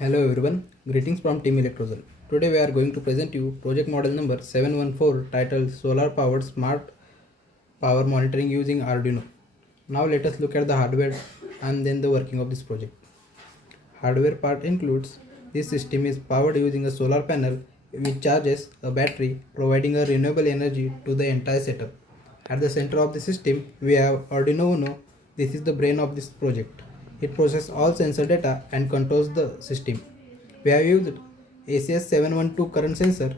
Hello everyone, greetings from Team ELECTROSAL. Today we are going to present you project model number 714 titled Solar Powered Smart Power Monitoring using Arduino. Now let us look at the hardware and then the working of this project. Hardware part includes this system is powered using a solar panel which charges a battery providing a renewable energy to the entire setup. At the center of the system we have Arduino Uno. This is the brain of this project. It processes all sensor data and controls the system. We have used ACS712 current sensor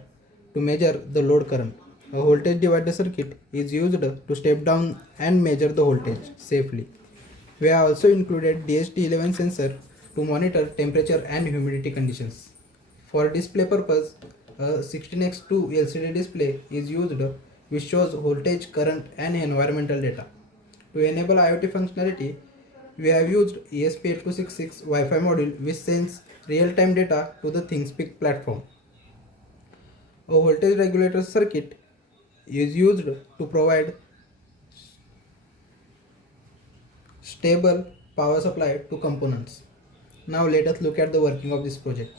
to measure the load current. A voltage divider circuit is used to step down and measure the voltage safely. We have also included DHT11 sensor to monitor temperature and humidity conditions. For display purpose, a 16:2 LCD display is used which shows voltage, current and environmental data. To enable IoT functionality, we have used ESP8266 Wi-Fi module which sends real-time data to the ThinkSpeak platform. A voltage regulator circuit is used to provide stable power supply to components. Now let us look at the working of this project.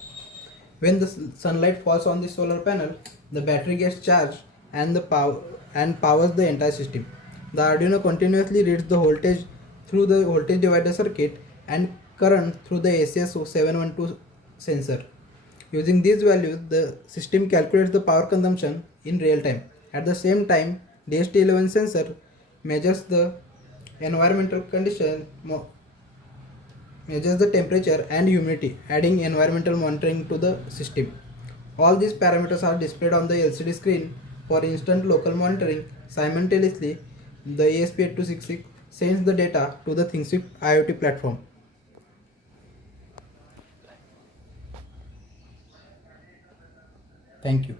When the sunlight falls on the solar panel, the battery gets charged and powers the entire system. The Arduino continuously reads the voltage through the voltage divider circuit and current through the ACS712 sensor. Using these values, the system calculates the power consumption in real time. At the same time, DHT11 sensor measures the environmental condition, measures the temperature and humidity, adding environmental monitoring to the system. All these parameters are displayed on the LCD screen for instant local monitoring. Simultaneously, the ESP8266 sends the data to the ThinkSpeak IoT platform. Thank you.